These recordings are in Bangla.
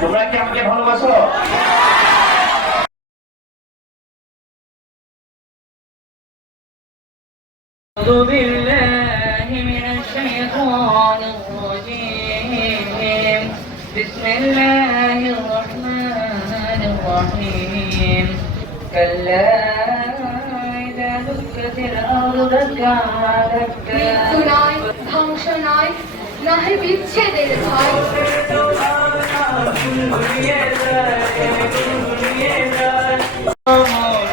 তোমরা কি আমাকে ভালোবাসো? أعوذ بالله من الشيطان الرجيم بسم الله الرحمن الرحيم كلا إذا دكت الأرض دكا دكا মৃত্যু নয়, ধ্বংস নয়, নহে বিচ্ছেদের ভয়।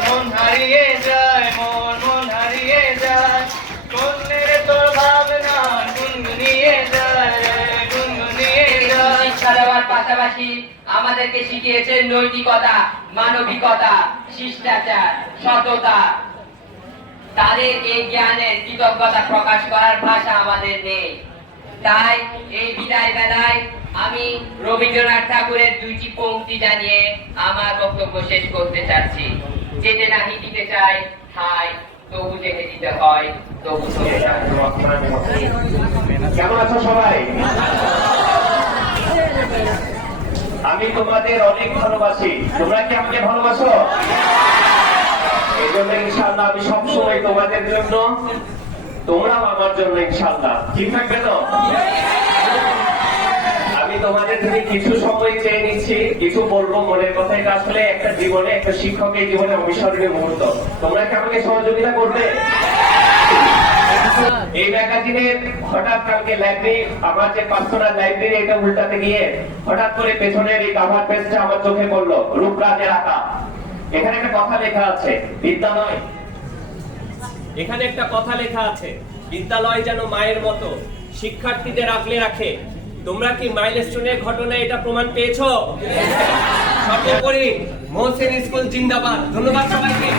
মন হারিয়ে যায়, মন হারিয়ে যায়, মনের তোর ভাবনা গুনগুনিয়ে যায়, গুনগুনিয়ে যায়। শিক্ষা দেওয়ার পাশাপাশি আমাদেরকে শিখিয়েছেন নৈতিকতা, মানবিকতা, শিষ্টাচার, সততা। তাদের এই জ্ঞানের কৃতজ্ঞতা প্রকাশ করার ভাষা আমাদের নেই। তাই এই বিদায় বেলায় আমি রবীন্দ্রনাথ ঠাকুরের দুইটি পংক্তি জানিয়ে আমার বক্তব্য শেষ করতে চাচ্ছি। যেতে নাহি দিতে চাই হায়, তবু যেতে দিতে হয়, তবু চলে যায়। কেমন আছো সবাই? আমি তোমাদের অনেক ভালোবাসি। তোমরা কি আমাকে ভালোবাসো? এই জন্য ইনশাআল্লাহ আমি সবসময় তোমাদের জন্য, তোমরাও আমার জন্য ইনশাআল্লাহ। ঠিক থাকবে তো? আমি তোমাদের থেকে কিছু সময় চেয়ে নিচ্ছি, কিছু বলবো মনের কথা। এটা আসলে একটা জীবনে, একটা শিক্ষকের জীবনে অবিস্মরণীয় মুহূর্ত। তোমরা কি আমাকে সহযোগিতা করবে? এই ম্যাগাজিনের হঠাৎ কালকে লাইব্রেরি, আমার যে পার্সোনাল লাইব্রেরি, এটা উল্টাতে গিয়ে হঠাৎ করে পেছনের এই কাভার পেজটা আমার চোখে পড়লো, রূপরাজের আঁকা। এখানে একটা কথা লেখা আছে, বিদ্যালয়। এখানে একটা কথা লেখা আছে, বিদ্যালয় যেন মায়ের মতো শিক্ষার্থীদের আগলে রাখে। তোমরা কি মাইলস্টোনের ঘটনায় এটা প্রমাণ পেয়েছো? সর্বোপরি মোহসেন স্কুল জিন্দাবাদ। ধন্যবাদ সবাইকে।